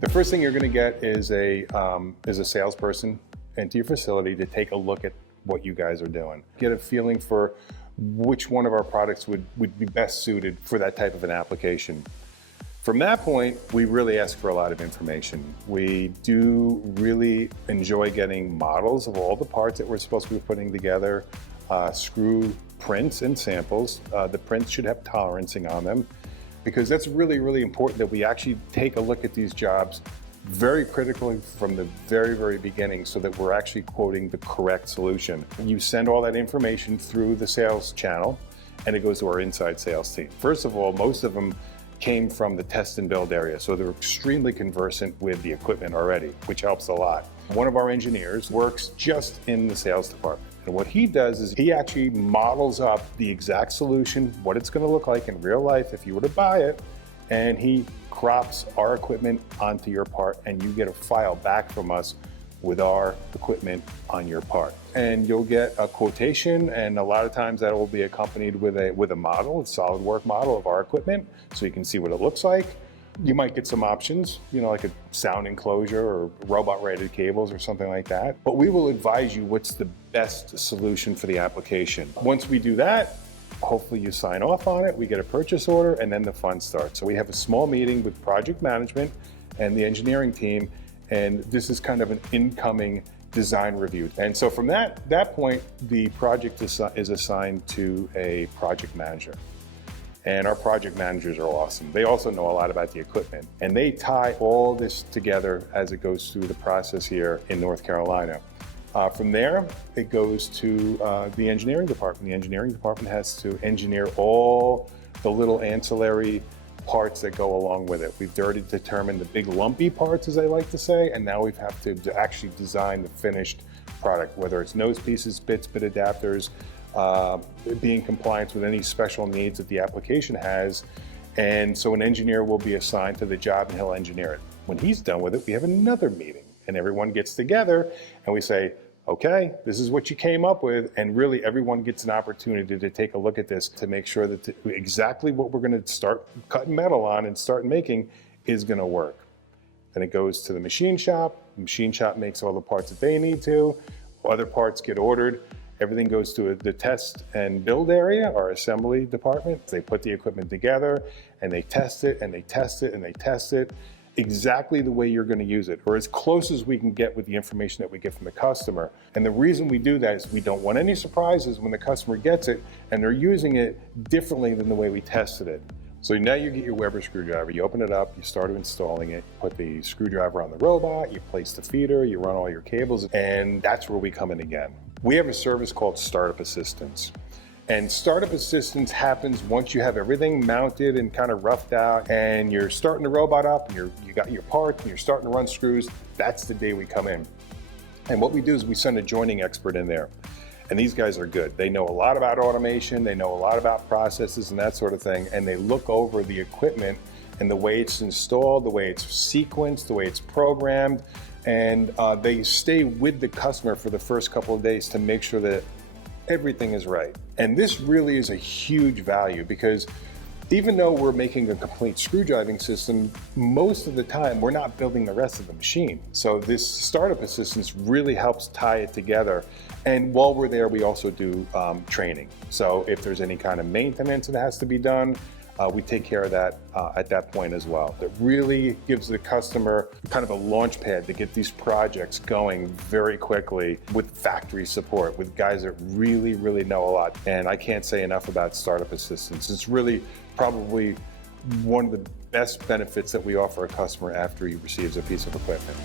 The first thing you're going to get is a salesperson into your facility to take a look at what you guys are doing. Get a feeling for which one of our products would be best suited for that type of an application. From that point, we really ask for a lot of information. We do really enjoy getting models of all the parts that we're supposed to be putting together, screw prints and samples. The prints should have tolerancing on them, because that's really, really important that we actually take a look at these jobs very critically from the very, very beginning so that we're actually quoting the correct solution. You send all that information through the sales channel and it goes to our inside sales team. First of all, most of them came from the test and build area, so they're extremely conversant with the equipment already, which helps a lot. One of our engineers works just in the sales department. And what he does is he actually models up the exact solution, what it's going to look like in real life if you were to buy it, and he crops our equipment onto your part, and you get a file back from us with our equipment on your part. And you'll get a quotation, and a lot of times that will be accompanied with a model, a SolidWorks model of our equipment, so you can see what it looks like. You might get some options, like a sound enclosure or robot-rated cables or something like that. But we will advise you what's the best solution for the application. Once we do that, hopefully you sign off on it, we get a purchase order, and then the fun starts. So we have a small meeting with project management and the engineering team, and this is kind of an incoming design review. And so from that point, the project is assigned to a project manager. And our project managers are awesome. They also know a lot about the equipment, and they tie all this together as it goes through the process here in North Carolina. From there, it goes to the engineering department. The engineering department has to engineer all the little ancillary parts that go along with it. We've already determined the big lumpy parts, as I like to say, and now we have to actually design the finished product, whether it's nose pieces, bit adapters, be in compliance with any special needs that the application has. And so an engineer will be assigned to the job and he'll engineer it. When he's done with it, we have another meeting and everyone gets together and we say, okay, this is what you came up with, and really everyone gets an opportunity to take a look at this to make sure that exactly what we're going to start cutting metal on and start making is going to work. Then it goes to the machine shop. The machine shop makes all the parts that they need to. Other parts get ordered. Everything goes to the test and build area, our assembly department. They put the equipment together and they test it and they test it and they test it exactly the way you're going to use it, or as close as we can get with the information that we get from the customer. And the reason we do that is we don't want any surprises when the customer gets it and they're using it differently than the way we tested it. So now you get your Weber screwdriver, you open it up, you start installing it, put the screwdriver on the robot, you place the feeder, you run all your cables, and that's where we come in again. We have a service called Startup Assistance. And startup assistance happens once you have everything mounted and kind of roughed out and you're starting the robot up and you got your parts and you're starting to run screws. That's the day we come in. And what we do is we send a joining expert in there. And these guys are good. They know a lot about automation, they know a lot about processes and that sort of thing, and they look over the equipment and the way it's installed, the way it's sequenced, the way it's programmed, and they stay with the customer for the first couple of days to make sure that everything is right. And this really is a huge value, because even though we're making a complete screwdriving system, most of the time we're not building the rest of the machine. So this startup assistance really helps tie it together. And while we're there, we also do training. So if there's any kind of maintenance that has to be done, we take care of that at that point as well. It really gives the customer kind of a launch pad to get these projects going very quickly with factory support, with guys that really, really know a lot. And I can't say enough about startup assistance. It's really probably one of the best benefits that we offer a customer after he receives a piece of equipment.